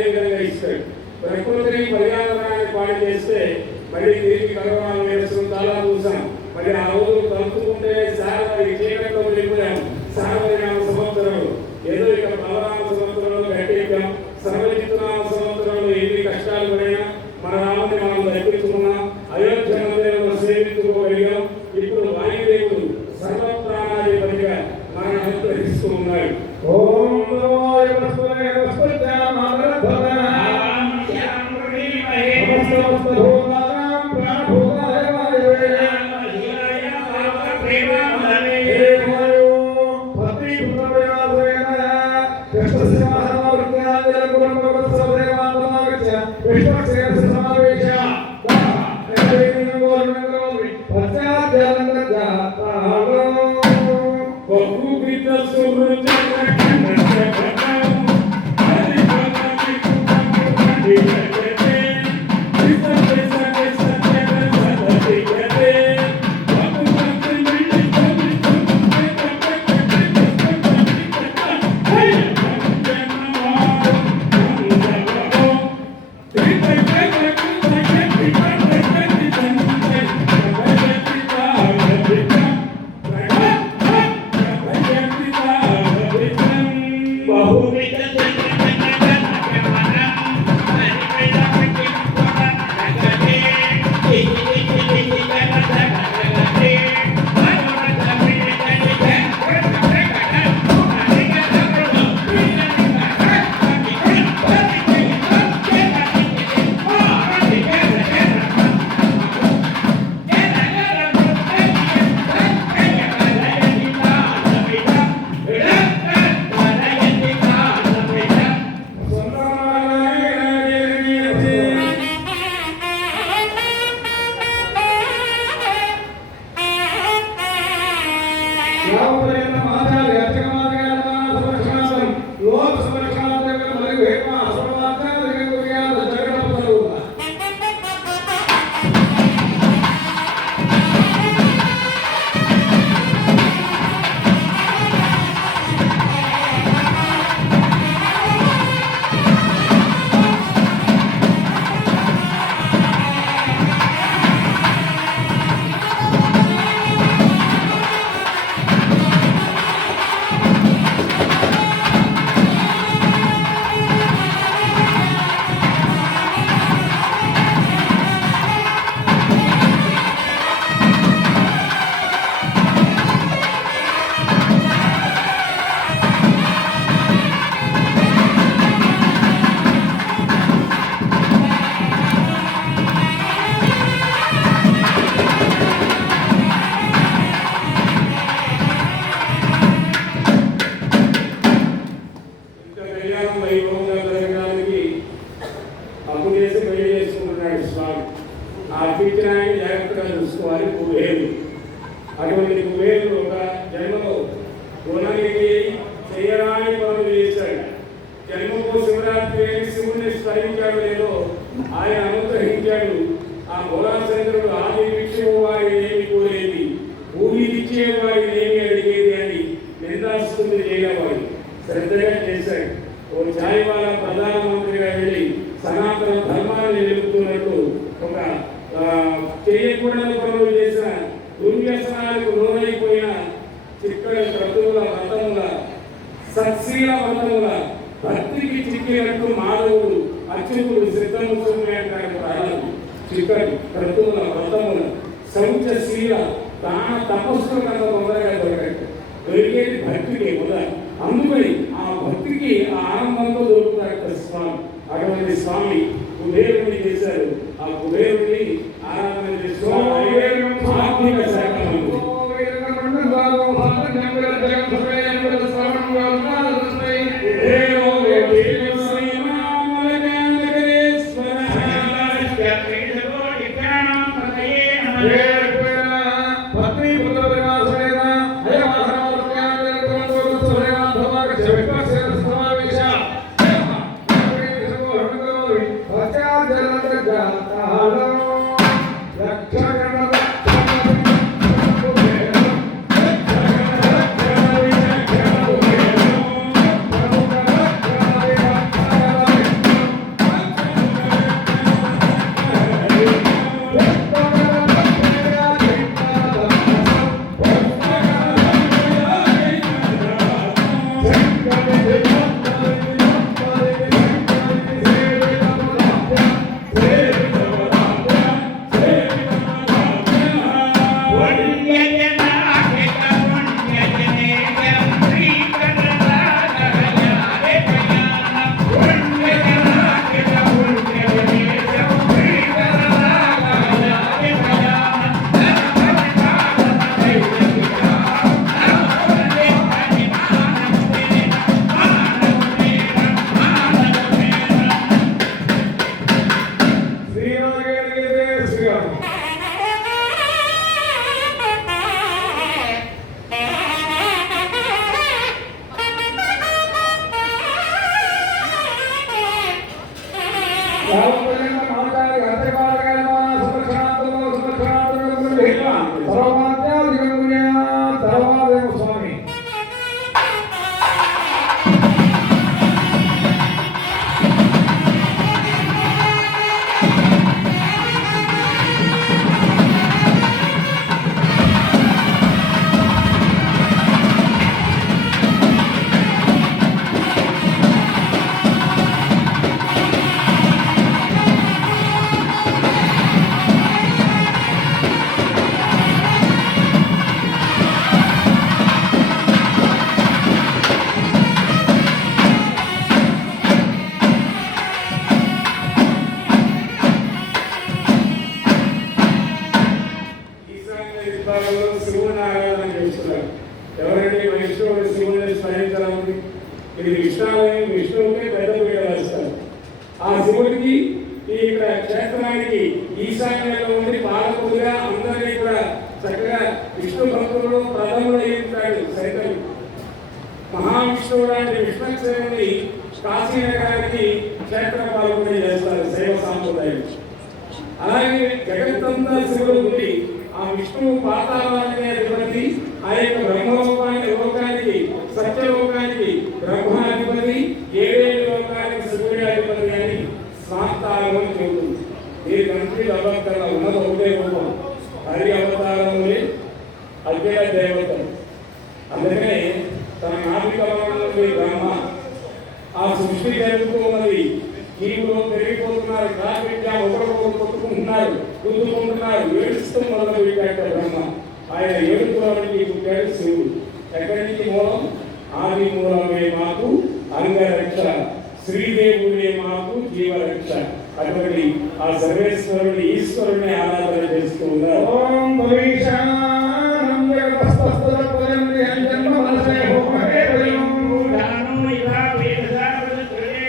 అదే విధంగా ఇస్తాడు. ప్రకృతిని పర్యావరణాన్ని పాడు చేస్తే మళ్ళీ తిరిగి కరోనా వైరస్ చాలా చూసాం. మరి ఆ రోజులు తలుచుకుంటే సారవరి చీకట్లో వెళ్ళిపోయాం. సారవరినామ సంవత్సరంలో ఏదో ఇక బలరామ సంవత్సరంలో గట్టెక్కాం. సర్వజిత్తునామ సంవత్సరంలో ఎన్ని కష్టాలు పడినా మన రాముని మనం దక్కించుకున్నాం. అయోధ్య మందిరంలో సేవించుకోగలిగాం. ఇప్పుడు వాయుదేవుడు సర్వప్రాణాధిపతిగా మనల్ని అనుగ్రహిస్తూ ఉన్నాడు. ఓం అటువంటి కుబేరుడు ఒక జన్మలో గుణనిధి చేయరాని పనులు చేశాడు. జన్మకు శివరాత్రి శివుణ్ణి స్మరించాడు లేదో ఆయన అనుగ్రహించాడు. ఆ భోలాశంకరుడు ఆది భిక్షువు వారి ఏమి కోరేది, భూమి ఇచ్చే వారి ఏమి అడిగేది అని నిందాస్తుంది చేయవాడు శ్రద్ధగా చేశాడు. ఓ ఛాయవాల ప్రధానమంత్రిగా వెళ్ళి సనాతన ధర్మాన్ని నిలుపుతున్నట్టు ఒక చేయకూడని పనులు చేసిన దుర్వ్యసనాలకు లోనైపోయిన చిక్కడి క్రతువుల వ్రతముల సత్శీల వ్రతముల భక్తికి చిక్కినట్టు మాధవుడు అచ్యుతుడు సిద్ధముఖమే అంటారు. ప్రాణాలు చిక్కడి క్రతువుల వ్రతముల శౌచశీల దాన తపస్సుల కన్నా తొందరగా దొరికేది భక్తికి మొదలు. అందుకని ఆ భక్తికి ఆ ఆనందంతో దొరుకుతాడు స్వామి. అటువంటి స్వామి కుబేరుని చేశారు. ఆ కుబేరుని ఆరాధన చేసుకోవాలి. ఆత్మిక శాఖ ఆ శివుడికి ఇక్కడ క్షేత్రానికి ఈశాన్యంలో ఉండి పాలకుడుగా అందరినీ కూడా చక్కగా విష్ణు భక్తులు ప్రథములు అయ్యింటాడు సైతం. మహావిష్ణువు లాంటి విష్ణుని కాశీనగరానికి క్షేత్ర పాలకుడు చేస్తారు శైవ సాంప్రదాయం. అలాగే జగత్తంతా శివుడు ఉండి ఆ విష్ణువు పాతాళానికి అధిపతి, ఆ యొక్క లోకానికి సత్యలోకానికి బ్రహ్మాధిపతి, ఏడేడు లోకానికి సూర్యాధిపతి అని స్వార్థాలను చెబుతుంది. ఈ కంట్రీ అబద్ధంగా ఉన్నది ఒకటే రూపం, హరి అవతారంలో అగ్ర దేవతలు. అందుకనే తన నాభికలంలో బ్రహ్మ ఆ సృష్టి జరుగుతున్నది, జీవులు పెరిగిపోతున్నారు, ట్రాఫిక్గా ఒకరికొకరు కొట్టుకుంటున్నారు, గుద్దుకుంటున్నారు, ఏడుస్తూ మొదలు పెట్టాడు బ్రహ్మ. ఆయన ఏడుకోవడానికి పుట్టాడు శివుడు. ఎక్కడి నుంచి మూలం? ఆది మూలమే మాకు అంగరక్ష, శ్రీదేవుడే మాకు జీవరక్ష. అటువంటి ఆ సర్వేశ్వరుని ఈశ్వరుని ఆరాధన చేస్తూ ఉన్నారు. ఓం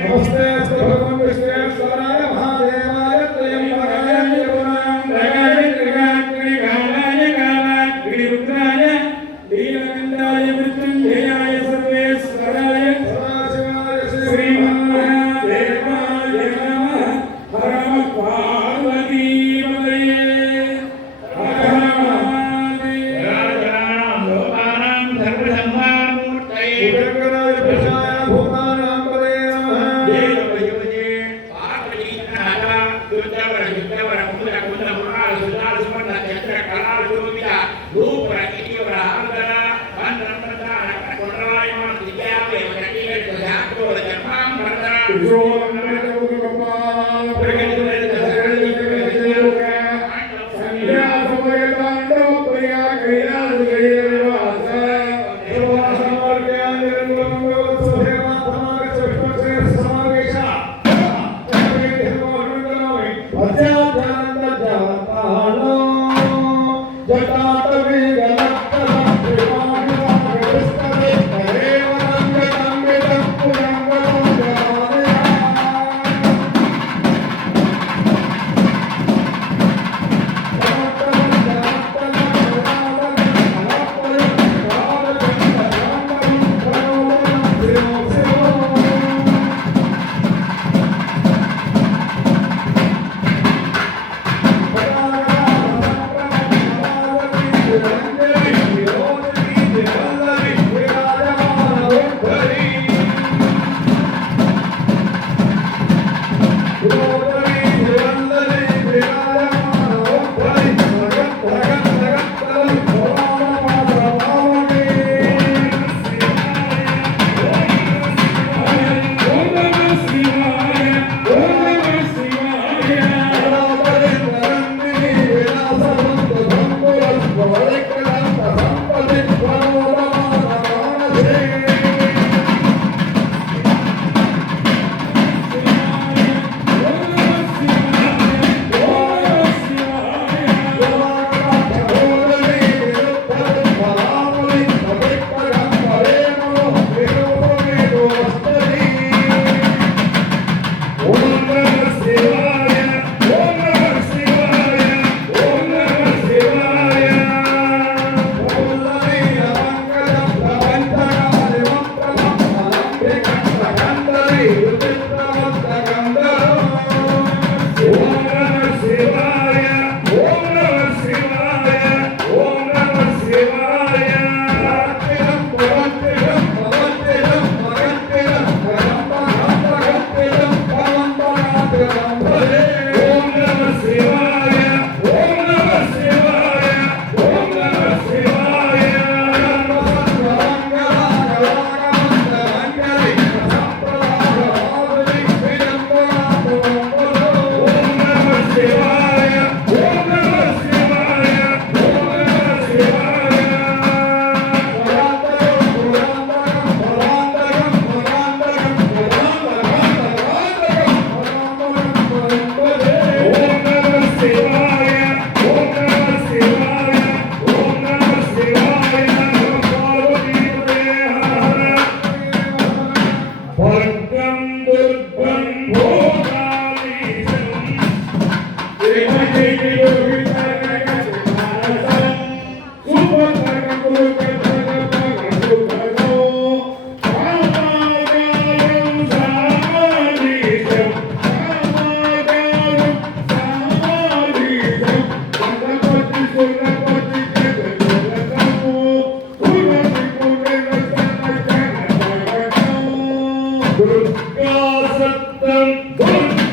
నమస్తే భగవాన్ విశ్వేశ్వరాయ మహాదేవాయ త్రయంబకాయ రగాయ త్రిగాగ్ని కాలాయ కాలాగ్ని రుద్రాయ నీలకంఠాయ మృత్యుంజయాయ సర్వేశ్వరాయ సదాశివాయ శ్రీ మహాదేవాయ నమః. హర నమః పార్వతీపతయే. హర మహాదేవ. రాజానాం లోకానాం సర్వసంహారమూర్తయే భూతకరాయ భూషాయ భూతానాం పదే నమః. దేవయోజే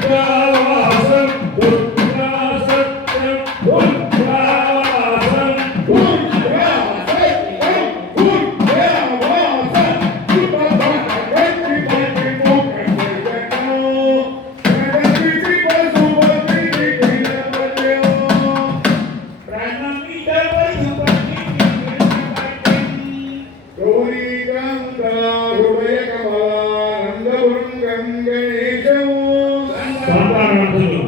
దుర్గావాసం దుర్గా సత్యం దుర్గావాసం సంతానవంతులు